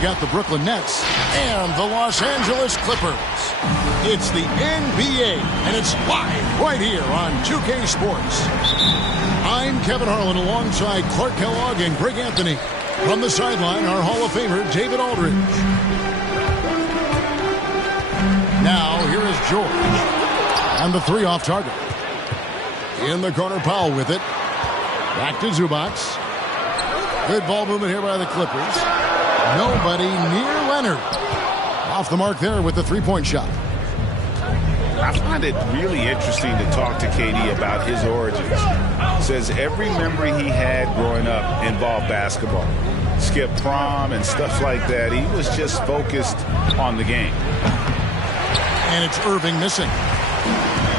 we've got the Brooklyn Nets and the Los Angeles Clippers. It's the NBA, and it's live right here on 2K Sports. I'm Kevin Harlan alongside Clark Kellogg and Greg Anthony. From the sideline, our Hall of Famer, David Aldridge. Now, here is George. And the three off target. In the corner, Powell with it. Back to Zubac. Good ball movement here by the Clippers. Nobody near Leonard. Off the mark there with the three-point shot. I find it really interesting to talk to KD about his origins. Says every memory he had growing up involved basketball. Skipped prom and stuff like that. He was just focused on the game. And it's Irving missing.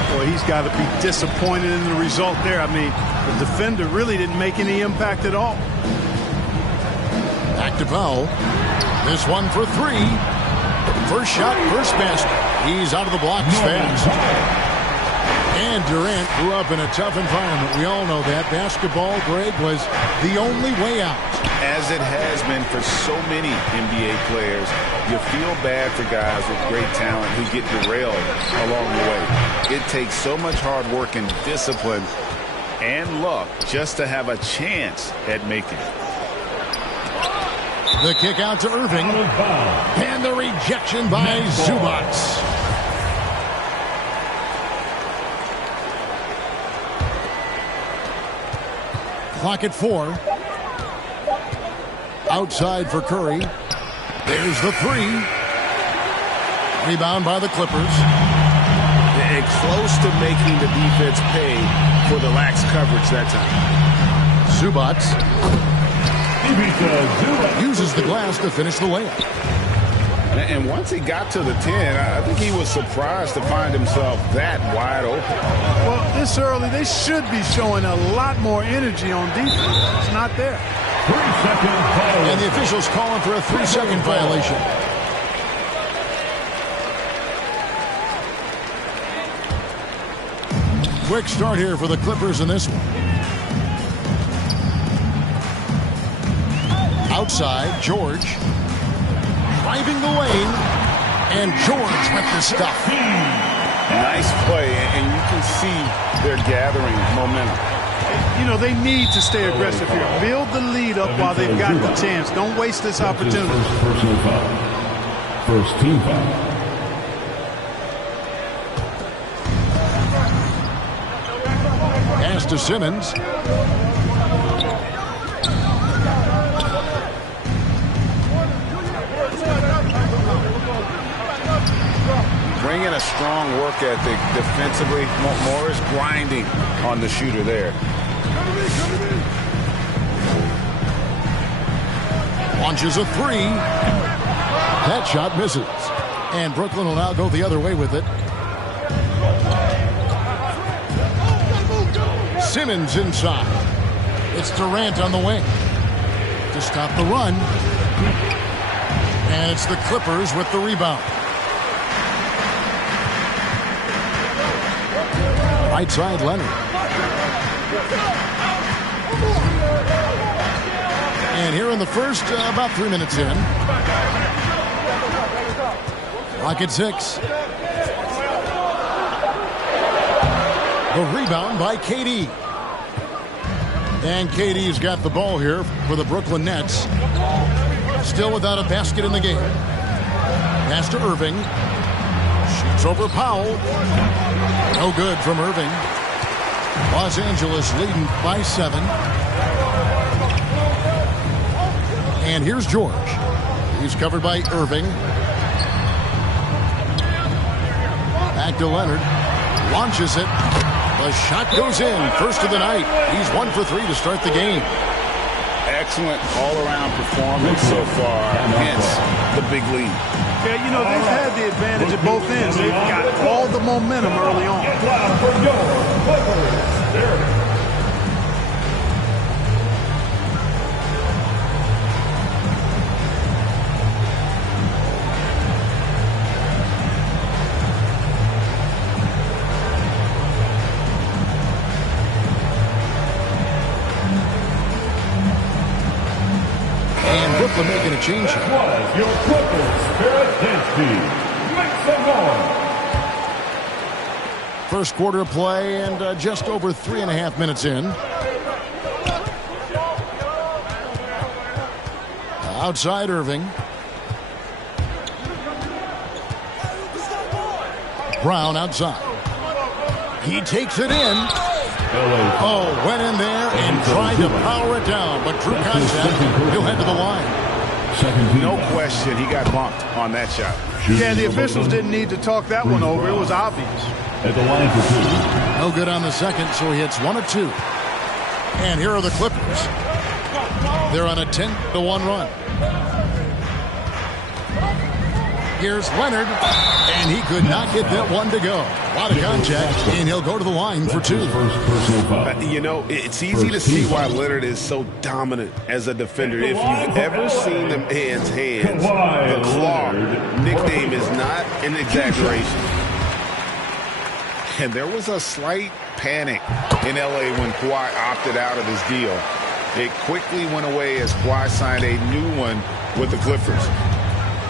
Well, he's got to be disappointed in the result there. I mean, the defender really didn't make any impact at all. Back to Powell. This one for three. First shot, first basket. He's out of the blocks fast. And Durant grew up in a tough environment. We all know that. Basketball, Greg, was the only way out. As it has been for so many NBA players, you feel bad for guys with great talent who get derailed along the way. It takes so much hard work and discipline and luck just to have a chance at making it. The kick out to Irving. And the rejection by Zubac. Clock at 4. Outside for Curry. There's the three. Rebound by the Clippers. And close to making the defense pay for the lax coverage that time. Zubac uses the glass to finish the layup. And once he got to the 10, I think he was surprised to find himself that wide open. Well, this early, they should be showing a lot more energy on defense. It's not there. 3-second violation. And the officials calling for a 3-second violation. Quick start here for the Clippers in this one. Outside, George. Driving the lane. And George with the stuff. Nice play, and you can see they're gathering momentum. You know, they need to stay aggressive here. Build the lead up while they've got the chance. Don't waste this opportunity. First personal foul. First team foul. Pass to Simmons. Bringing a strong work ethic defensively. Morris grinding on the shooter there. Launches a three. That shot misses. And Brooklyn will now go the other way with it. Simmons inside. It's Durant on the wing to stop the run. And it's the Clippers with the rebound. Right side, Leonard. And here in the first, about 3 minutes in. Clock at 6. The rebound by KD. And KD's got the ball here for the Brooklyn Nets. Still without a basket in the game. Pass to Irving. Shoots over Powell. No good from Irving. Los Angeles leading by 7. And here's George. He's covered by Irving. Back to Leonard. Launches it. The shot goes in. First of the night. He's 1 for 3 to start the game. Excellent all-around performance so far. Hence the big lead. Yeah, you know, they've had the advantage at both ends. They've got all the momentum early on. of making a change here. Was your Clippers Spirit Dance Team. Make some noise. First quarter of play and just over 3.5 minutes in. Outside Irving. Brown outside. He takes it in. Oh, went in there and tried to power it down, but drew contact. He'll head to the line. No question, he got bumped on that shot. Yeah, the officials didn't need to talk that one over. It was obvious. At the line for two. No good on the second, so he hits 1 of 2. And here are the Clippers. They're on a 10-1 run. Here's Leonard, and he could not get that one to go. A lot of contact, and he'll go to the line for 2. You know, it's easy to see why Leonard is so dominant as a defender. If you've ever seen the man's hands, the claw nickname is not an exaggeration. And there was a slight panic in L.A. when Kawhi opted out of his deal. It quickly went away as Kawhi signed a new one with the Clippers.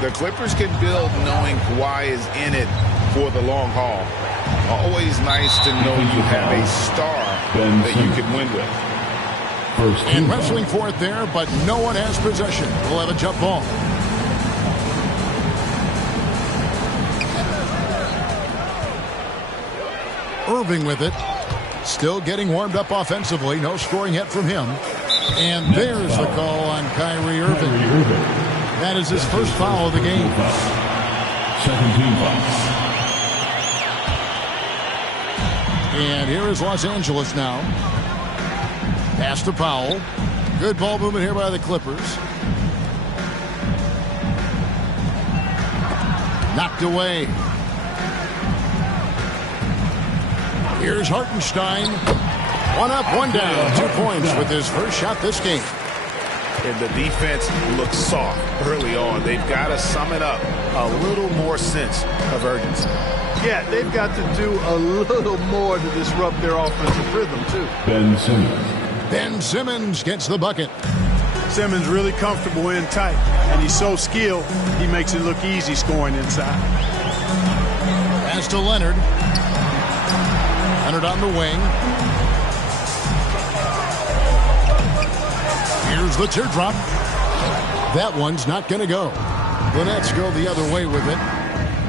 The Clippers can build knowing Kawhi is in it for the long haul. Always nice to know you have a star that you can win with. And wrestling for it there, but no one has possession. We'll have a jump ball. Irving with it. Still getting warmed up offensively. No scoring yet from him. And there's the call on Kyrie Irving. That is his first foul of the game. Second team foul. And here is Los Angeles now. Pass to Powell. Good ball movement here by the Clippers. Knocked away. Here's Hartenstein. 1 up, 1 down. 2 points with his first shot this game. And the defense looks soft early on. They've got to sum it up a little more sense of urgency. Yeah, they've got to do a little more to disrupt their offensive rhythm, too. Ben Simmons. Ben Simmons gets the bucket. Simmons really comfortable in tight, and he's so skilled, he makes it look easy scoring inside. Pass to Leonard. Leonard on the wing. Here's the teardrop. That one's not going to go. The Nets go the other way with it.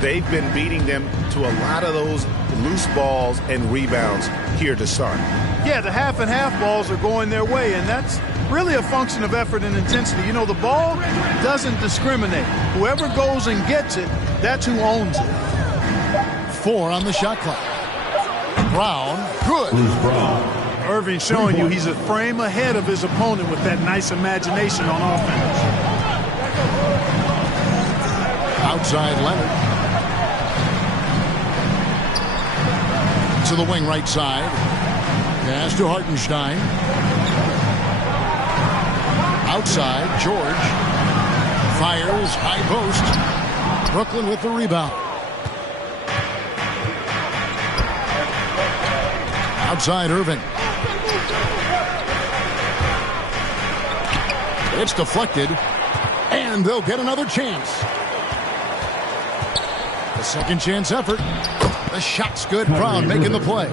They've been beating them to a lot of those loose balls and rebounds here to start. Yeah, the half and half balls are going their way, and that's really a function of effort and intensity. You know, the ball doesn't discriminate. Whoever goes and gets it, that's who owns it. 4 on the shot clock. Brown, good. Bruce Brown. Irving showing you he's a frame ahead of his opponent with that nice imagination on offense. Outside Leonard. To the wing right side. Pass to Hartenstein. Outside, George. Fires, high post. Brooklyn with the rebound. Outside Irving. It's deflected, and they'll get another chance. The second chance effort. The shot's good. Brown making the play.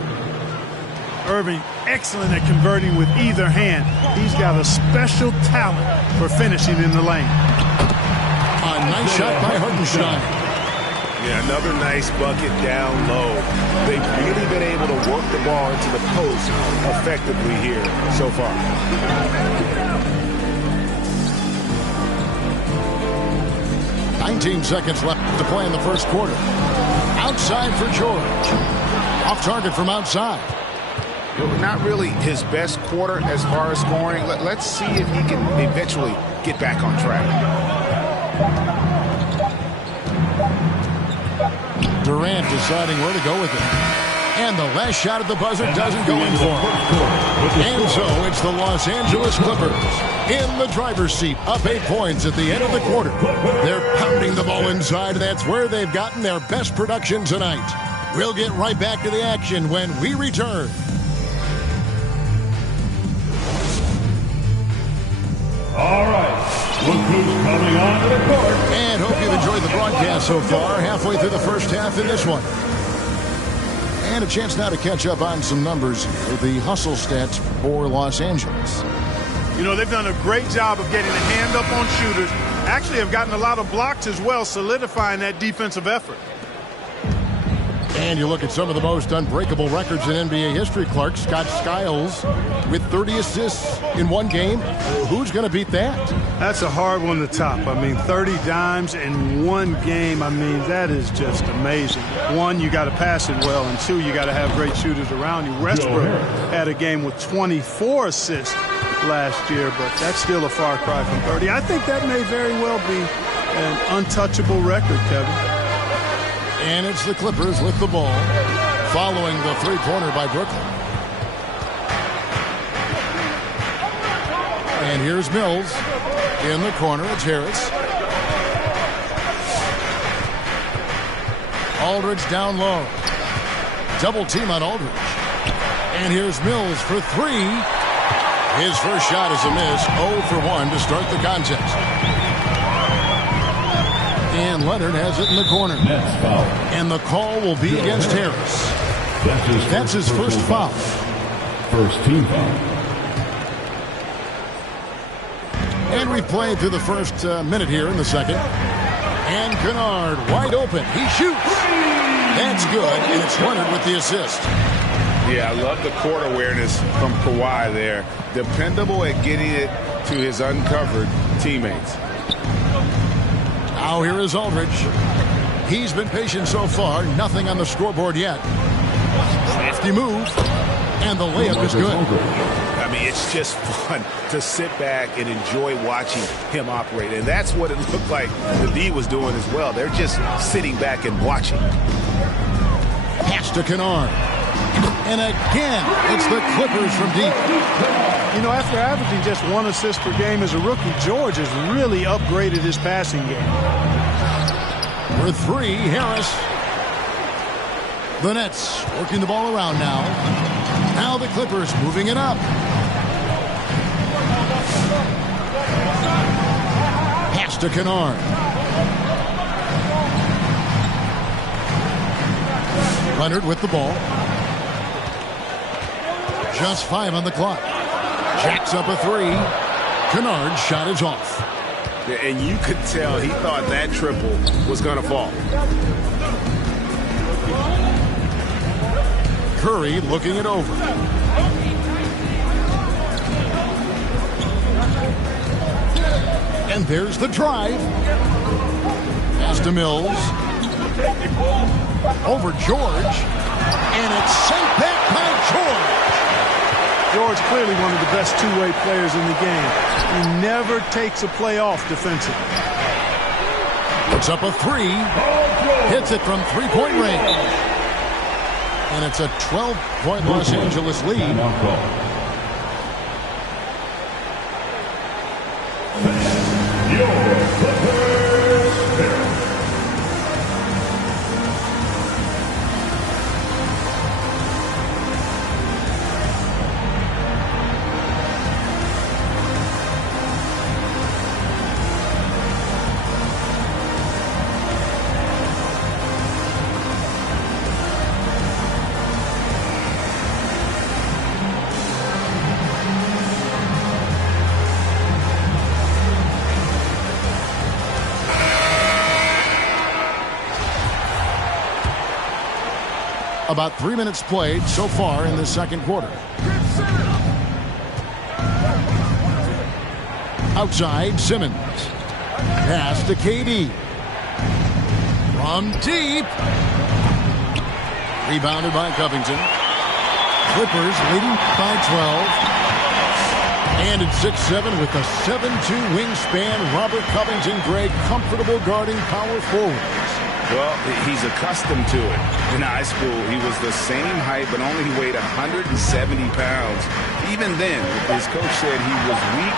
Irving, excellent at converting with either hand. He's got a special talent for finishing in the lane. A nice shot by Hartenstein. Yeah, another nice bucket down low. They've really been able to work the ball into the post effectively here so far. 19 seconds left to play in the first quarter. Outside for George. Off target from outside. Not really his best quarter as far as scoring. Let's see if he can eventually get back on track. Durant deciding where to go with it. And the last shot at the buzzer doesn't go in for him. And so it's the Los Angeles Clippers in the driver's seat, up 8 points at the end of the quarter. They're pounding the ball inside. That's where they've gotten their best production tonight. We'll get right back to the action when we return. All right. Look who's coming onto the court. And hope you've enjoyed the broadcast so far. Halfway through the first half in this one. And a chance now to catch up on some numbers with the hustle stats for Los Angeles. You know, they've done a great job of getting a hand up on shooters. Actually have gotten a lot of blocks as well, solidifying that defensive effort. And you look at some of the most unbreakable records in NBA history, Clark. Scott Skiles with 30 assists in one game. Who's going to beat that? That's a hard one to top. I mean, 30 dimes in one game. I mean, that is just amazing. One, you got to pass it well, and two, you got to have great shooters around you. Westbrook had a game with 24 assists last year, but that's still a far cry from 30. I think that may very well be an untouchable record, Kevin. And it's the Clippers with the ball, following the three-pointer by Brooklyn. And here's Mills in the corner. It's Harris. Aldridge down low. Double team on Aldridge. And here's Mills for three. His first shot is a miss. 0 for 1 to start the contest. And Leonard has it in the corner. And the call will be against Harris. That's his first foul. First team foul. And we've played through the first minute here in the second. And Kennard wide open. He shoots. That's good. And it's Leonard with the assist. Yeah, I love the court awareness from Kawhi there. Dependable at getting it to his uncovered teammates. Now here is Aldridge. He's been patient so far. Nothing on the scoreboard yet. Crafty move. And the layup is good. I mean, it's just fun to sit back and enjoy watching him operate. And that's what it looked like the D was doing as well. They're just sitting back and watching. Pass to Kennard. And again, it's the Clippers from deep. You know, after averaging just 1 assist per game as a rookie, George has really upgraded his passing game. For three, Harris. The Nets working the ball around now. Now the Clippers moving it up. Pass to Kennard. Leonard with the ball. Just 5 on the clock. Jacks up a three. Kennard's shot is off. And you could tell he thought that triple was going to fall. Curry looking it over. And there's the drive. Pass to Mills. Over George. And it's sent back by George. George clearly one of the best two-way players in the game. He never takes a play off defensively. Puts up a three. Hits it from three-point range. And it's a 12-point Los Angeles lead. About 3 minutes played so far in the second quarter. Outside, Simmons. Pass to KD. From deep. Rebounded by Covington. Clippers leading by 12. And it's 6-7 with a 7'2" wingspan. Robert Covington, Greg, comfortable guarding power forwards. Well, he's accustomed to it. In high school, he was the same height, but only he weighed 170 pounds. Even then, his coach said he was weak,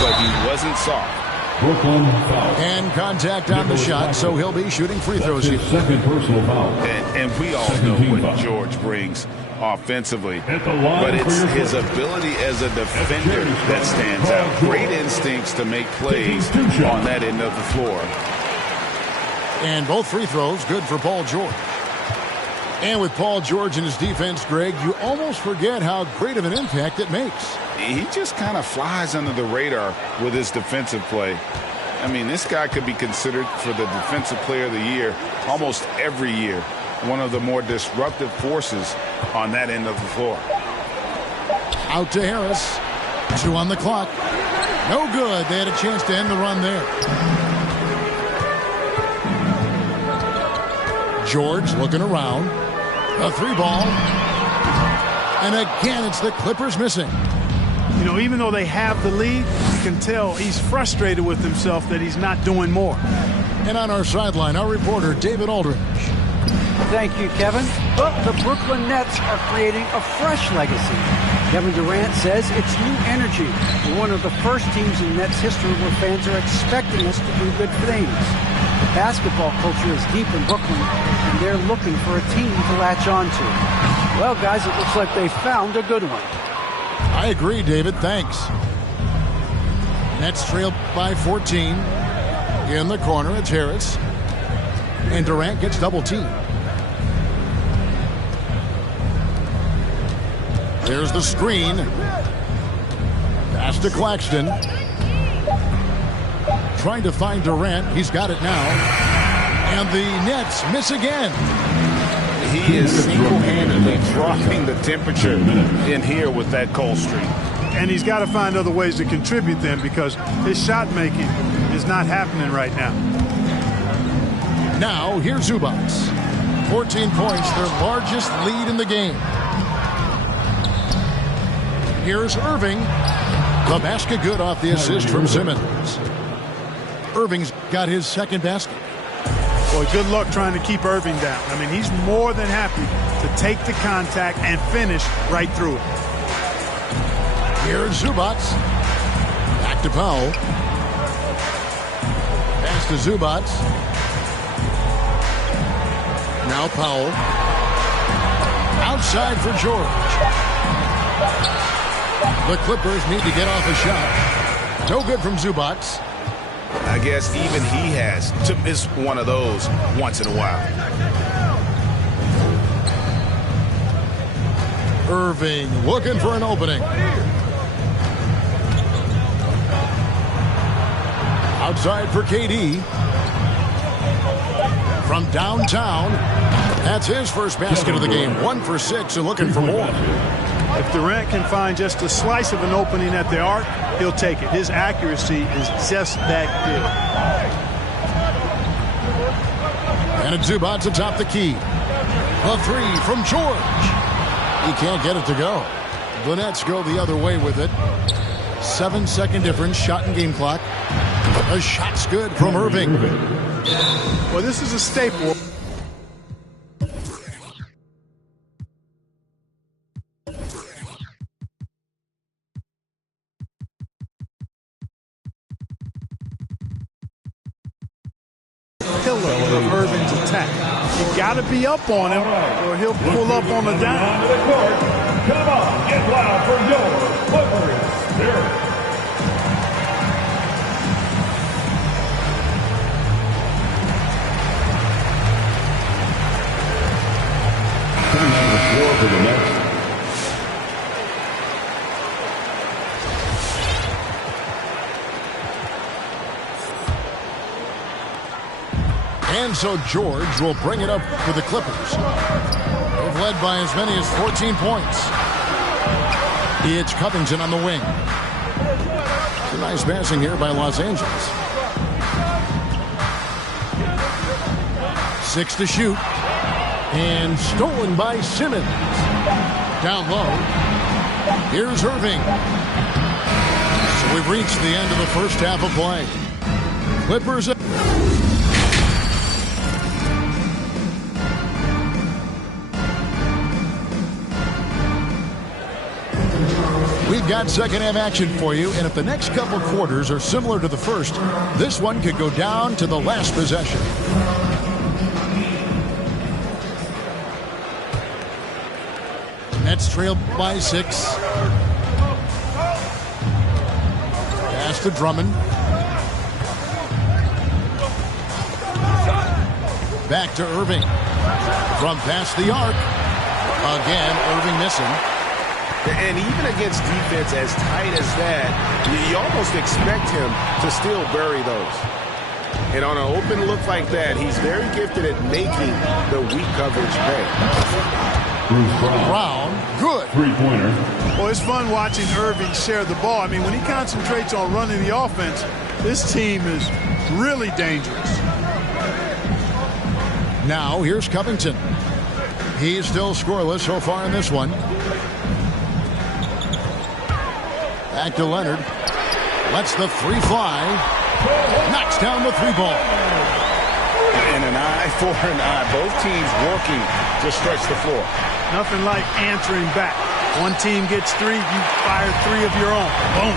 but he wasn't soft. Brooklyn foul. And contact on the shot, so he'll be shooting free throws here. Second personal foul. And we all know what George brings. offensively. line But it's for your his first. ability as a defender that stands out. Great instincts to make plays on that end of the floor. And both free throws good for Paul George. And with Paul George and his defense, Greg, you almost forget how great of an impact it makes. He just kind of flies under the radar with his defensive play. I mean, this guy could be considered for the Defensive Player of the Year almost every year. One of the more disruptive forces on that end of the floor. Out to Harris. 2 on the clock. No good. They had a chance to end the run there. George looking around. A 3-ball. And again, it's the Clippers missing. You know, even though they have the lead, you can tell he's frustrated with himself that he's not doing more. And on our sideline, our reporter, David Aldridge. Thank you, Kevin. Well, the Brooklyn Nets are creating a fresh legacy. Kevin Durant says it's new energy. We're one of the first teams in Nets history where fans are expecting us to do good things. The basketball culture is deep in Brooklyn, and they're looking for a team to latch on to. Well, guys, it looks like they found a good one. I agree, David. Thanks. Nets trail by 14. In the corner, it's Harris. And Durant gets double-teamed. There's the screen. Pass to Claxton. Trying to find Durant. He's got it now. And the Nets miss again. He is single-handedly dropping the temperature in here with that cold streak. And he's got to find other ways to contribute then, because his shot making is not happening right now. Now, here's Zubac. 14 points, their largest lead in the game. Here's Irving. The basket good off the assist from Simmons. Irving's got his second basket. Boy, good luck trying to keep Irving down. I mean, he's more than happy to take the contact and finish right through it. Here's Zubac. Back to Powell. Pass to Zubac. Now Powell. Outside for George. The Clippers need to get off a shot. No good from Zubac. I guess even he has to miss one of those once in a while. Irving looking for an opening. Outside for KD. From downtown. That's his first basket of the game. 1 for 6 and looking for more. If Durant can find just a slice of an opening at the arc, he'll take it. His accuracy is just that good. And it's Zubac atop the key. A 3 from George. He can't get it to go. The Nets go the other way with it. 7-second difference, shot and game clock. A shot's good from Irving. Well, this is a staple. Pillar of Irving's attack. You got to be up on him, or he'll pull up on the dime. Come on, get loud for your Clippers Spirit. Coming on the floor for the Nets. And so George will bring it up for the Clippers. They've led by as many as 14 points. It's Covington on the wing. It's a nice passing here by Los Angeles. 6 to shoot. And stolen by Simmons. Down low. Here's Irving. So we've reached the end of the first half of play. Clippers. We've got second half action for you, and if the next couple quarters are similar to the first, this one could go down to the last possession. Nets trail by 6. Pass to Drummond. Back to Irving. From past the arc. Again, Irving missing. And even against defense as tight as that, you almost expect him to still bury those. And on an open look like that, he's very gifted at making the weak coverage pay. Bruce Brown, good. Three-pointer. Well, it's fun watching Irving share the ball. I mean, when he concentrates on running the offense, this team is really dangerous. Now, here's Covington. He's still scoreless so far in this one. Back to Leonard. Lets the three fly. Knocks down the three ball. And an eye for an eye. Both teams working to stretch the floor. Nothing like answering back. One team gets 3, you fire 3 of your own. Boom.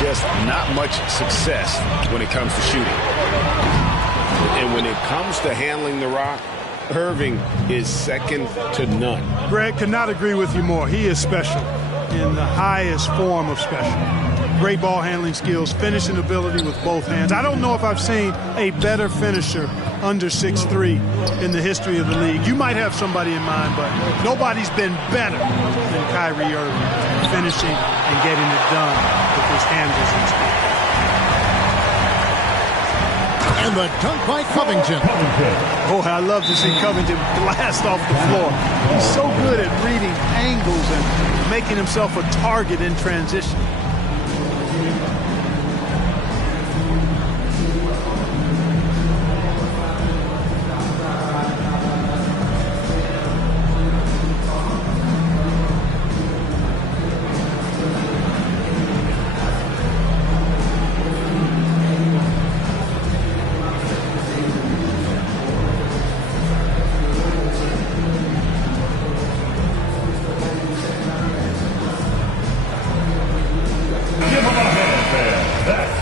Just not much success when it comes to shooting. And when it comes to handling the rock, Irving is second to none. Greg, could not agree with you more. He is special in the highest form of special. Great ball handling skills, finishing ability with both hands. I don't know if I've seen a better finisher under 6'3" in the history of the league. You might have somebody in mind, but nobody's been better than Kyrie Irving, finishing and getting it done with his handles and speed. And the dunk by Covington. Oh, I love to see Covington blast off the floor. He's so good at reading angles and making himself a target in transition.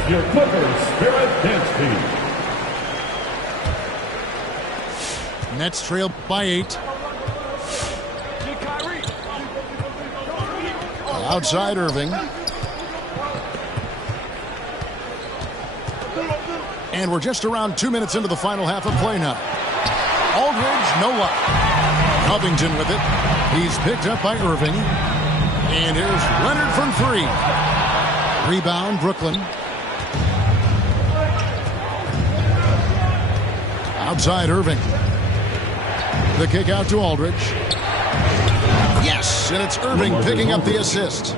Your Clippers Spirit Dance Team. Nets trail by 8. Outside Irving. And we're just around 2 minutes into the final half of play now. Aldridge, no luck. Covington with it. He's picked up by Irving. And here's Leonard from 3. Rebound, Brooklyn. Outside Irving. The kick out to Aldridge. Yes, and it's Irving picking up the assist.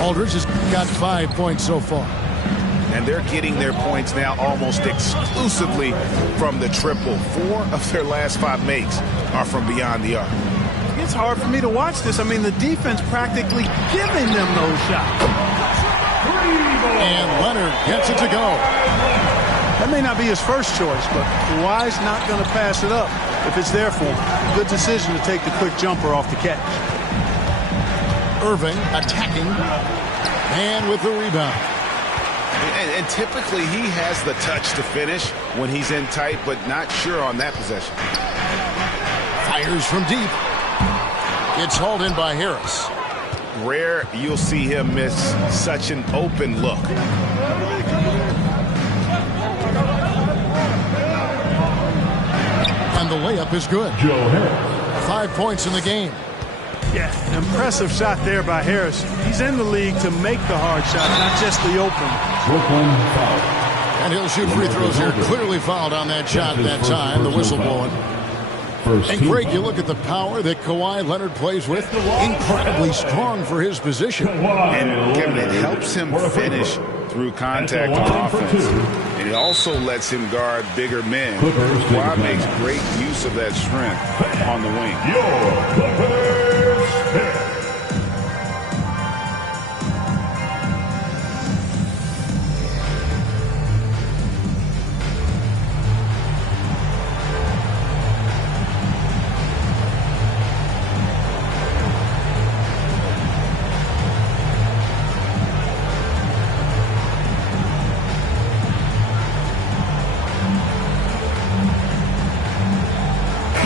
Aldridge has got 5 points so far. And they're getting their points now almost exclusively from the triple. 4 of their last 5 makes are from beyond the arc. It's hard for me to watch this. I mean, the defense practically giving them those shots. And Leonard gets it to go. That may not be his first choice, but Kawhi's not going to pass it up if it's there for him. Good decision to take the quick jumper off the catch. Irving attacking. And with the rebound. And typically he has the touch to finish when he's in tight, but not sure on that possession. Fires from deep. It's hauled in by Harris. Rare you'll see him miss such an open look. And the layup is good. Joe Harris. 5 points in the game. Yeah, impressive shot there by Harris. He's in the league to make the hard shot, not just the open. Brooklyn foul. And he'll shoot free throws here. Clearly fouled on that shot at that time. The whistle blowing. And Greg, you look at the power that Kawhi Leonard plays with. Incredibly strong for his position. And Kevin, it helps him finish through contact on offense. And it also lets him guard bigger men. Kawhi makes great use of that strength on the wing. Your Clippers Spirit.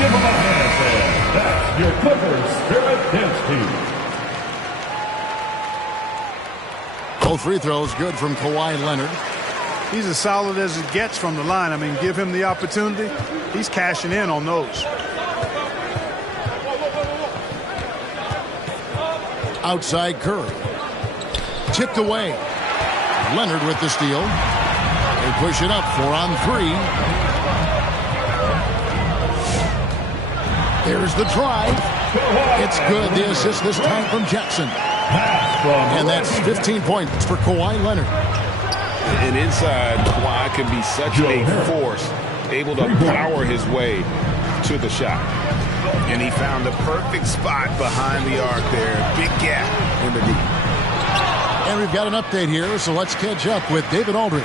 Give him a hand there. That's your Clippers Spirit Dance Team. Both free throws good from Kawhi Leonard. He's as solid as it gets from the line. I mean, give him the opportunity. He's cashing in on those. Outside Curry. Tipped away. Leonard with the steal. They push it up 4 on 3. There's the drive. It's good. The assist this time from Jackson. And that's 15 points for Kawhi Leonard. And inside, Kawhi can be such a force, able to power his way to the shot. And he found the perfect spot behind the arc there. Big gap in the deep. And we've got an update here, so let's catch up with David Aldridge.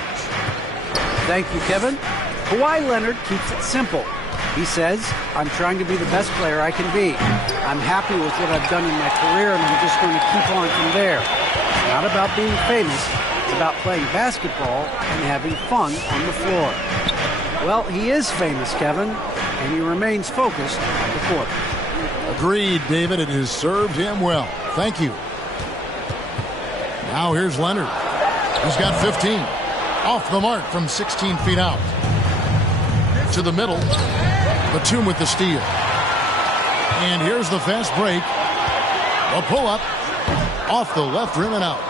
Thank you, Kevin. Kawhi Leonard keeps it simple. He says, I'm trying to be the best player I can be. I'm happy with what I've done in my career, and I'm just going to keep on from there. It's not about being famous. It's about playing basketball and having fun on the floor. Well, he is famous, Kevin, and he remains focused on the court. Agreed, David. It has served him well. Thank you. Now here's Leonard. He's got 15. Off the mark from 16 feet out. To the middle. Batum with the steal. And here's the fast break. A pull-up. Off the left rim and out.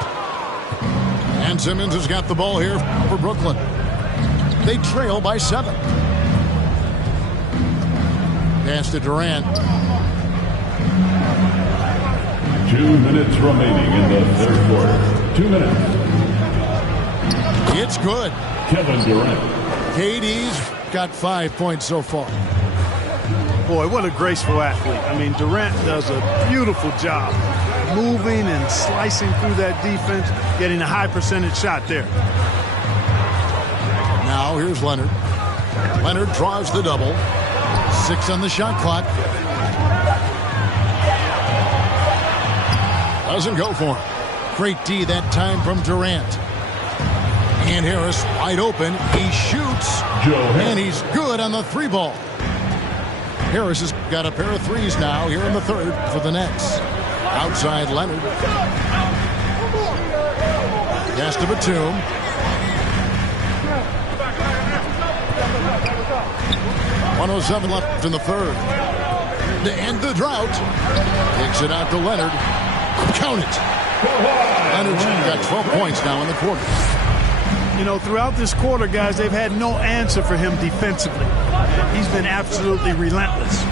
And Simmons has got the ball here for Brooklyn. They trail by 7. Pass to Durant. 2 minutes remaining in the third quarter. 2 minutes. It's good. Kevin Durant. KD's got 5 points so far. Boy, what a graceful athlete. I mean, Durant does a beautiful job moving and slicing through that defense, getting a high percentage shot there. Now here's Leonard. Leonard draws the double. 6 on the shot clock. Doesn't go for him. Great D that time from Durant. And Harris wide open. He shoots. And he's good on the 3 ball. Harris has got a pair of threes now here in the third for the Nets. Outside Leonard. Pass to Batum. .107 left in the third. To end the drought. Kicks it out to Leonard. Count it. Leonard's got 12 points now in the quarter. You know, throughout this quarter, guys, they've had no answer for him defensively. He's been absolutely relentless.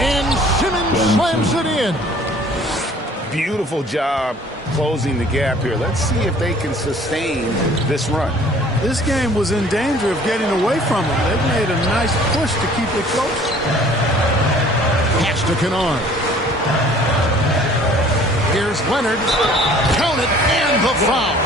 And Simmons slams it in. Beautiful job closing the gap here. Let's see if they can sustain this run. This game was in danger of getting away from him. They've made a nice push to keep it close. Pass to Kennard. Here's Leonard. Count it, and the foul.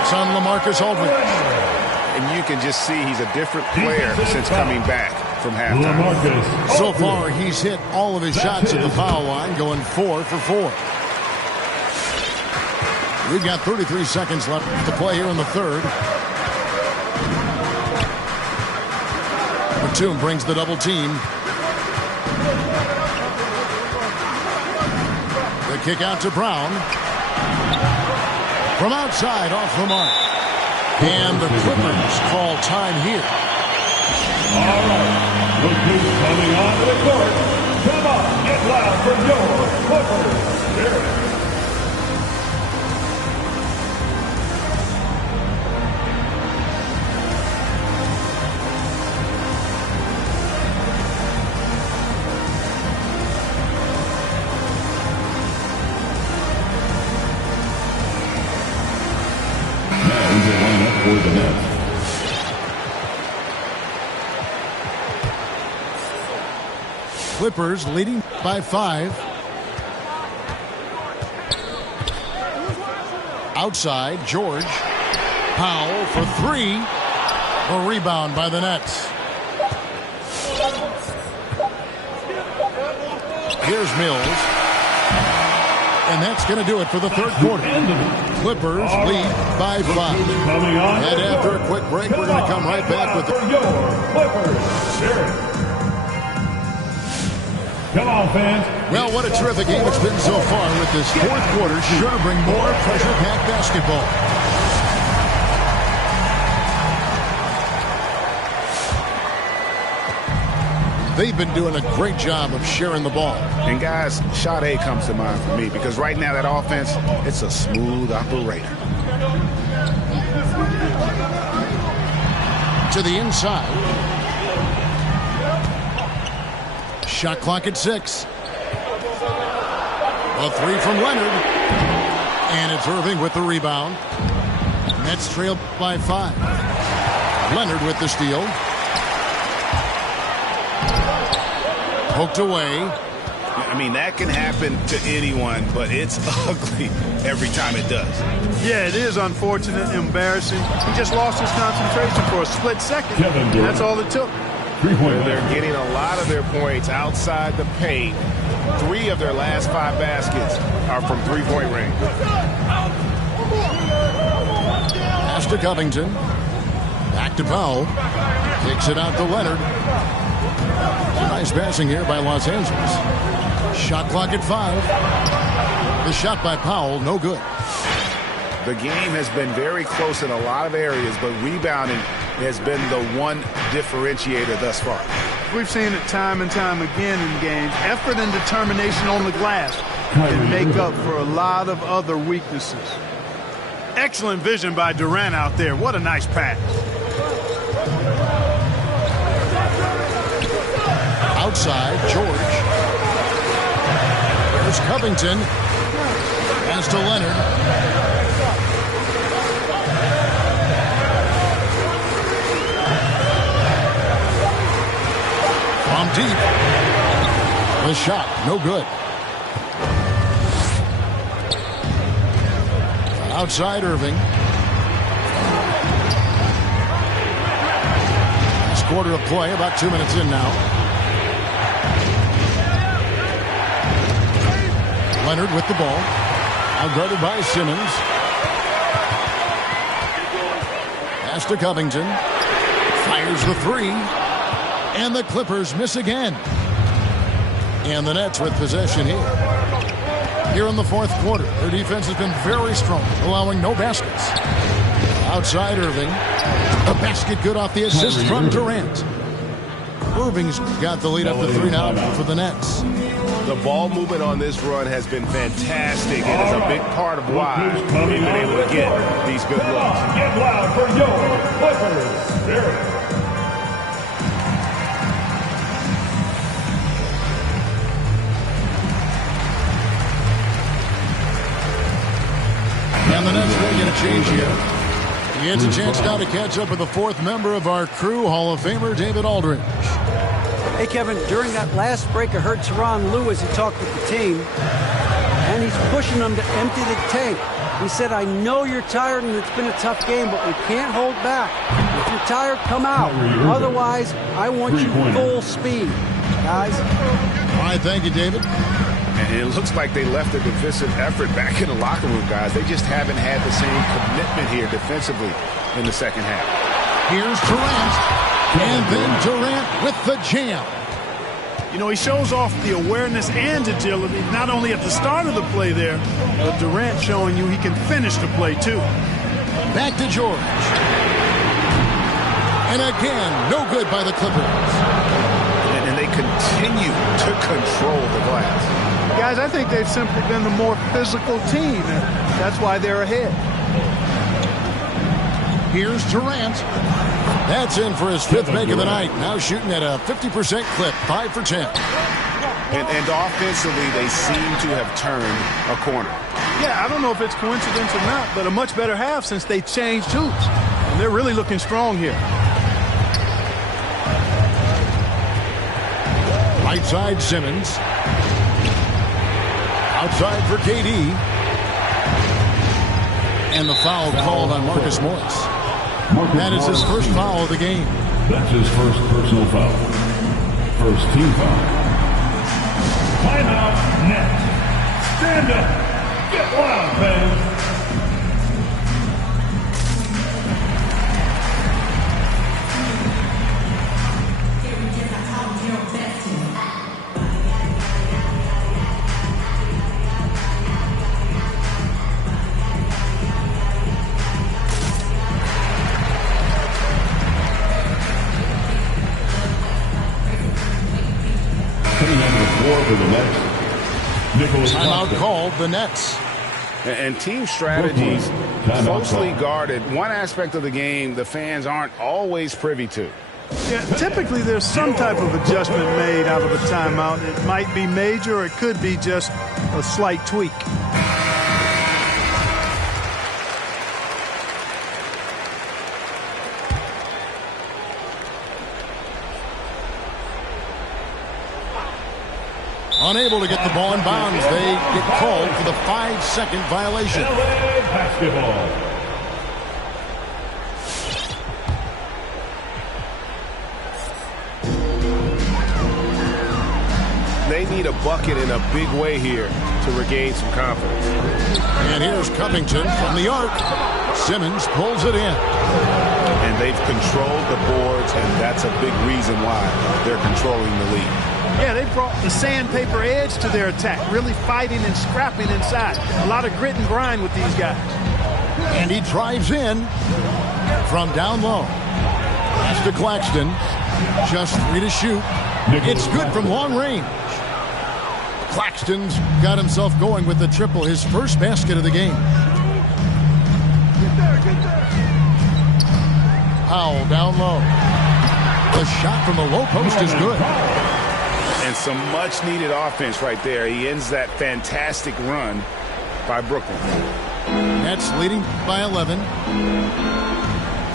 It's on LaMarcus Aldridge. And you can just see he's a different player since coming back from halftime. So far, he's hit all of his shots at the foul line, going 4 for 4. We've got 33 seconds left to play here in the third. Batum brings the double team. The kick out to Brown. From outside, off the mark. And the Clippers call time here. All right. Look who's coming onto the court. Come on, get loud for your Clippers Spirit. For the Nets. Clippers leading by 5. Outside, George. Powell for 3. A rebound by the Nets. Here's Mills. And that's going to do it for the third quarter. Clippers lead by 5. And after a quick break, we're going to come right back with the... offense. Well, what a terrific game it's been so far with this fourth quarter. Sure to bring more pressure-packed basketball. They've been doing a great job of sharing the ball. And guys, Sade comes to mind for me because right now that offense, it's a smooth operator. To the inside. Shot clock at 6. A three from Leonard. And it's Irving with the rebound. Nets trail by 5. Leonard with the steal. Poked away. I mean, that can happen to anyone, but it's ugly every time it does. Yeah, it is unfortunate, embarrassing. He just lost his concentration for a split second. That's all it took. They're getting a lot of their points outside the paint. 3 of their last 5 baskets are from three-point range. Pass to Covington. Back to Powell. Kicks it out to Leonard. Nice passing here by Los Angeles. Shot clock at 5. The shot by Powell, no good. The game has been very close in a lot of areas, but rebounding has been the one differentiator thus far. We've seen it time and time again in games. Effort and determination on the glass can make up for a lot of other weaknesses. Excellent vision by Durant out there. What a nice pass. Outside, George. There's Covington. Pass to Leonard. From deep. The shot, no good. Outside, Irving. Last quarter of play, about 2 minutes in now. Leonard with the ball. Now guarded by Simmons. Pass to Covington. Fires the 3. And the Clippers miss again. And the Nets with possession here. Here in the fourth quarter, their defense has been very strong, allowing no baskets. Outside Irving. A basket good off the assist from Durant. Irving's got the lead up to 3 now for the Nets. The ball movement on this run has been fantastic and is a big part of why they've been able to get these good looks. Get loud for your Clippers Spirit. And the Nets will get a change here. He gets a chance now to catch up with the 4th member of our crew, Hall of Famer David Aldridge. Hey, Kevin, during that last break, I heard Tyronn Lue as he talked with the team, and he's pushing them to empty the tank. He said, I know you're tired and it's been a tough game, but we can't hold back. If you're tired, come out. Otherwise, I want you full speed. Guys. All right, thank you, David. And it looks like they left the defensive effort back in the locker room, guys. They just haven't had the same commitment here defensively in the second half. Here's Durant. And then Durant with the jam. You know, he shows off the awareness and agility, not only at the start of the play there, but Durant showing you he can finish the play, too. Back to George. And again, no good by the Clippers. And they continue to control the glass. Guys, I think they've simply been the more physical team, and that's why they're ahead. Here's Durant. That's in for his 5th make of the night. Now shooting at a 50% clip, 5 for 10. And offensively, they seem to have turned a corner. Yeah, I don't know if it's coincidence or not, but a much better half since they changed hoops. And they're really looking strong here. Right side, Simmons. Outside for KD. And the foul called on Marcus Morris. That is his first foul of the game. That's his first personal foul. First team foul. Timeout, Nets. Stand up. Get loud, fans. Coming on the floor for the Nets, Nicholas Timeout Claxton. called the Nets. And team strategies Timeout closely call. guarded. One aspect of the game the fans aren't always privy to. Yeah, typically there's some type of adjustment made out of a timeout. It might be major or it could be just a slight tweak. Unable to get the ball in bounds. They get called for the 5-second violation. LA basketball. They need a bucket in a big way here to regain some confidence. And here's Covington from the arc. Simmons pulls it in. And they've controlled the boards, and that's a big reason why they're controlling the lead. Yeah, they brought the sandpaper edge to their attack, really fighting and scrapping inside. A lot of grit and grind with these guys. And he drives in from down low. Pass to Claxton. Just 3 to shoot. It's good from long range. Claxton's got himself going with the triple, his first basket of the game. Powell down low. The shot from the low post is good. And some much-needed offense right there. He ends that fantastic run by Brooklyn. Nets leading by 11.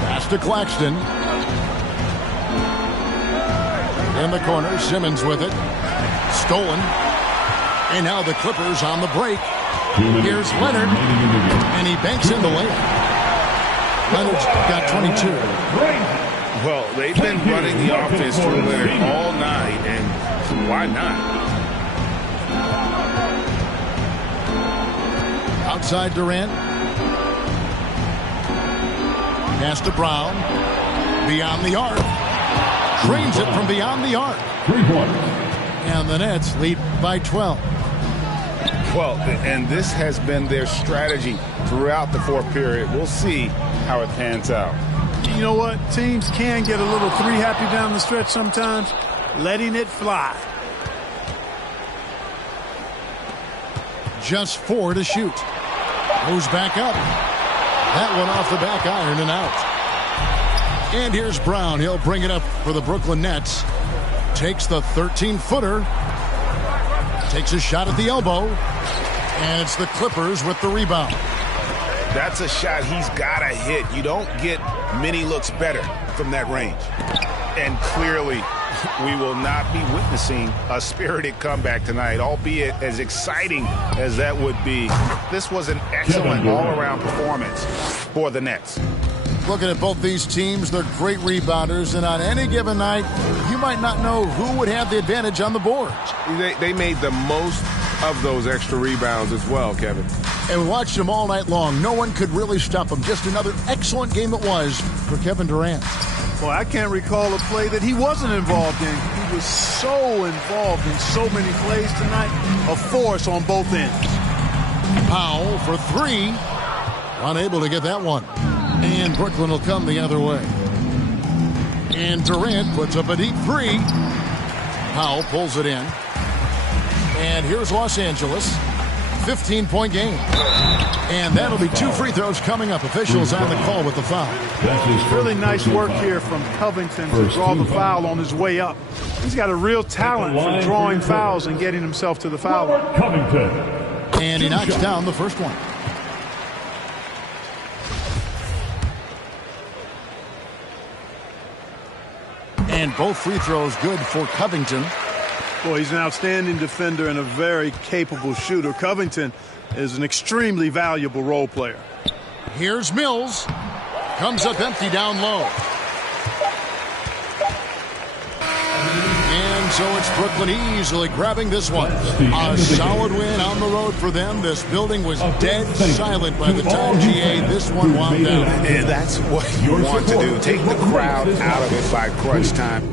Pass to Claxton. In the corner, Simmons with it. Stolen. And now the Clippers on the break. Here's Leonard. And he banks in the layup. Leonard's got 22. Well, they've been running the offense through Leonard all night, and why not? Outside Durant. Pass to Brown. Beyond the arc. Drains it from beyond the arc. 3 points. And the Nets lead by 12. Well, and this has been their strategy throughout the fourth period. We'll see how it pans out. You know what? Teams can get a little three-happy down the stretch sometimes, letting it fly. Just 4 to shoot. Goes back up. That one off the back iron and out. And here's Brown. He'll bring it up for the Brooklyn Nets. Takes the 13-footer. Takes a shot at the elbow. And it's the Clippers with the rebound. That's a shot he's got to hit. You don't get many looks better from that range. And clearly, we will not be witnessing a spirited comeback tonight, albeit as exciting as that would be. This was an excellent all-around performance for the Nets. Looking at both these teams, they're great rebounders, and on any given night, you might not know who would have the advantage on the boards. They made the most of those extra rebounds as well, Kevin. And we watched them all night long. No one could really stop them. Just another excellent game it was for Kevin Durant. Well, I can't recall a play that he wasn't involved in. He was so involved in so many plays tonight. A force on both ends. Powell for 3. Unable to get that one. And Brooklyn will come the other way. And Durant puts up a deep 3. Powell pulls it in. And here's Los Angeles. 15-point game. And that'll be 2 free throws coming up. Officials on the call with the foul. Really nice work here from Covington to draw the foul on his way up. He's got a real talent for drawing fouls and getting himself to the foul line. Covington. And he knocks down the first one. And both free throws good for Covington. Boy, he's an outstanding defender and a very capable shooter. Covington is an extremely valuable role player. Here's Mills. Comes up empty down low. And so it's Brooklyn easily grabbing this one. A solid win on the road for them. This building was dead silent by the time GA this one wound down. And that's what you want to do. Take the crowd out of it by crunch time.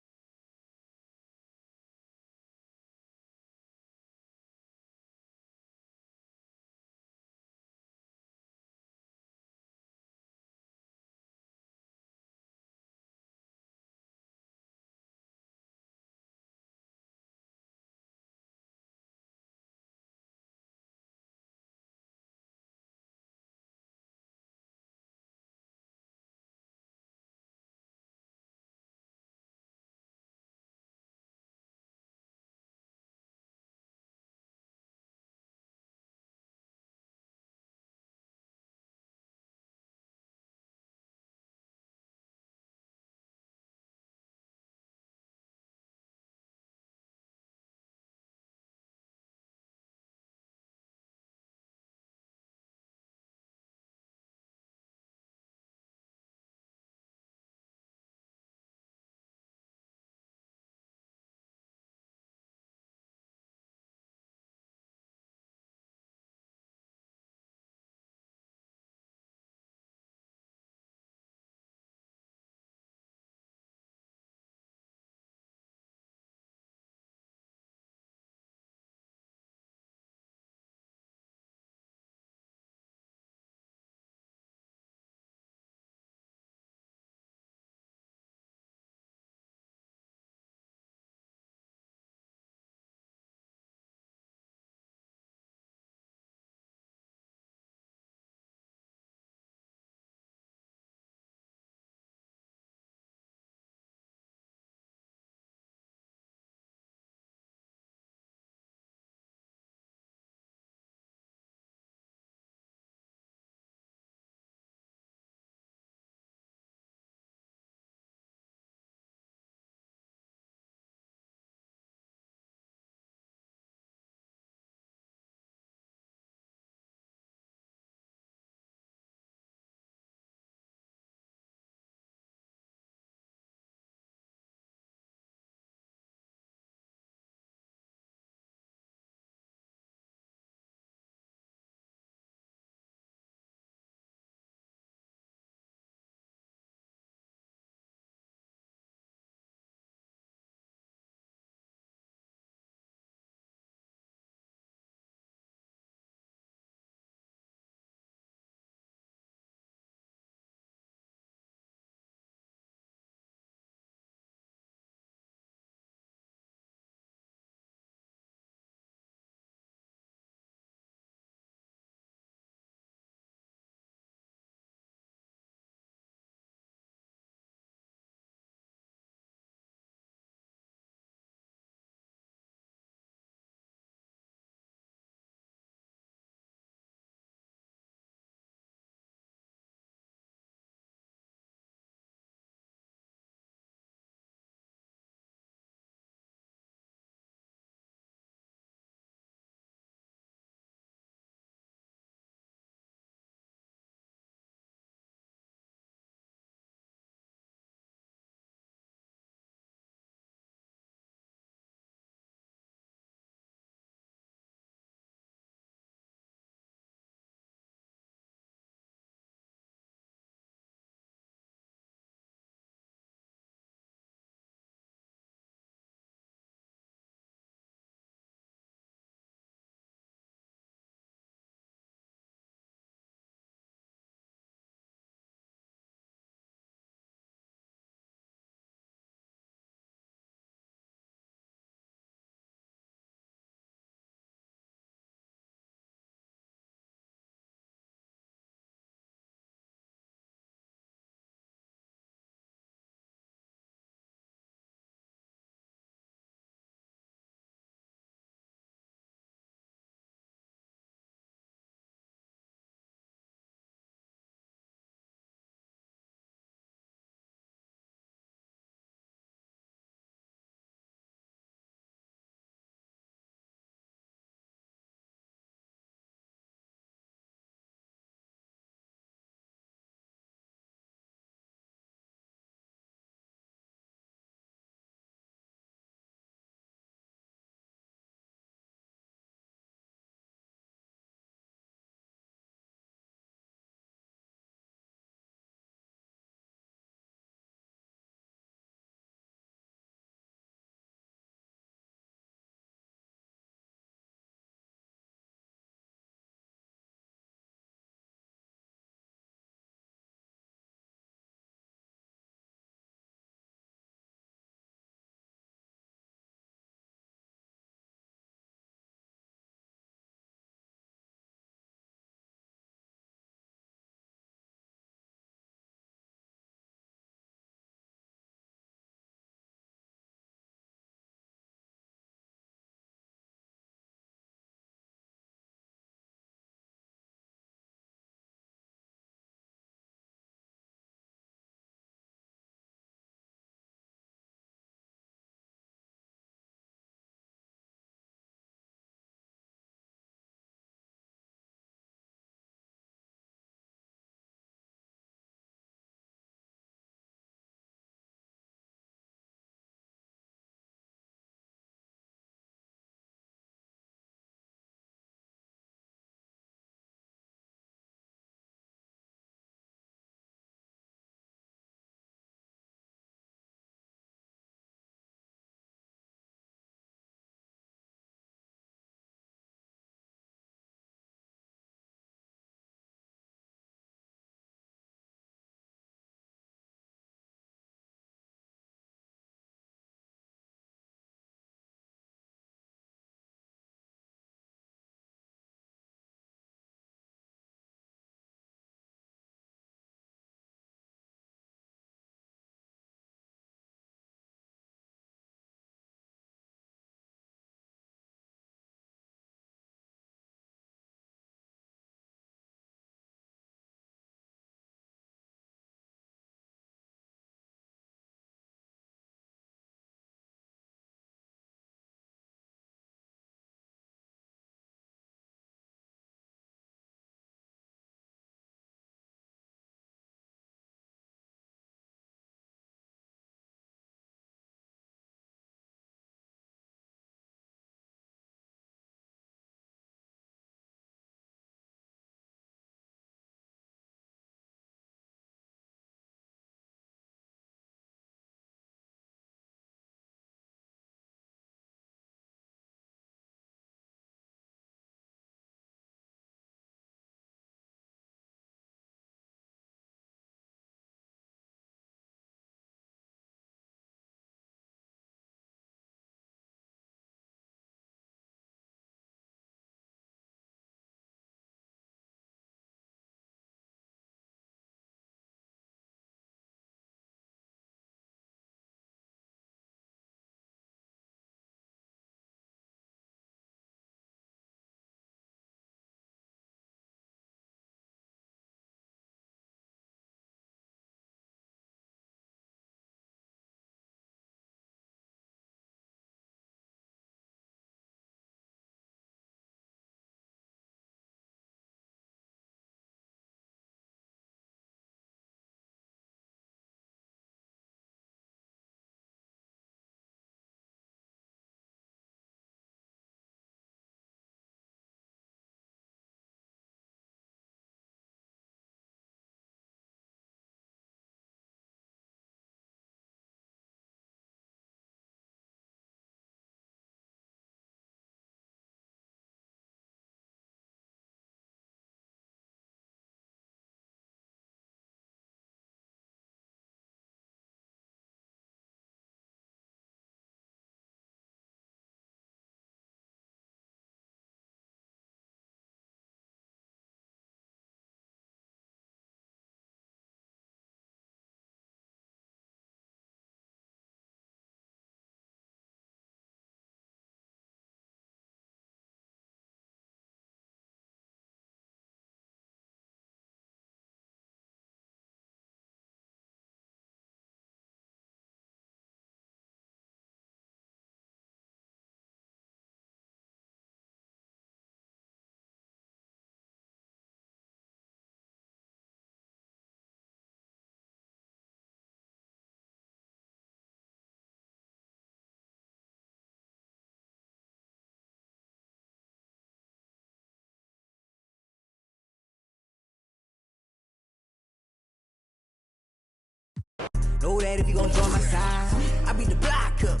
Know that if you gon' join my side, I be the block up.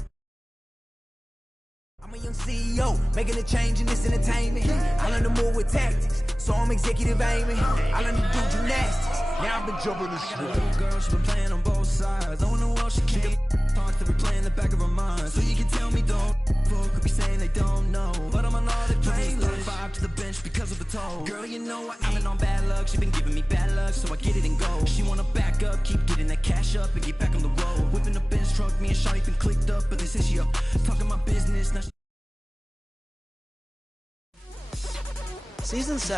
I'm a young CEO, making a change in this entertainment. I learned to move with tactics, so I'm executive aiming. I learned to do gymnastics, now I've been jumping the shit. Little girl, she been playing on both sides. Don't know what she can't talk to be playing in the back of her mind. So you can tell me don't fuck, could be saying they don't know. But I'm on all the playlist, 5 to the bench because of the toe. Girl, you know I've been on bad luck. She been giving me bad luck, so I get it and go. She wanna back up, keep getting that cash up and get back on the road. Whipping the Benz truck, me and Shawty been clicked up, but they say she up talking my business. Now Season 7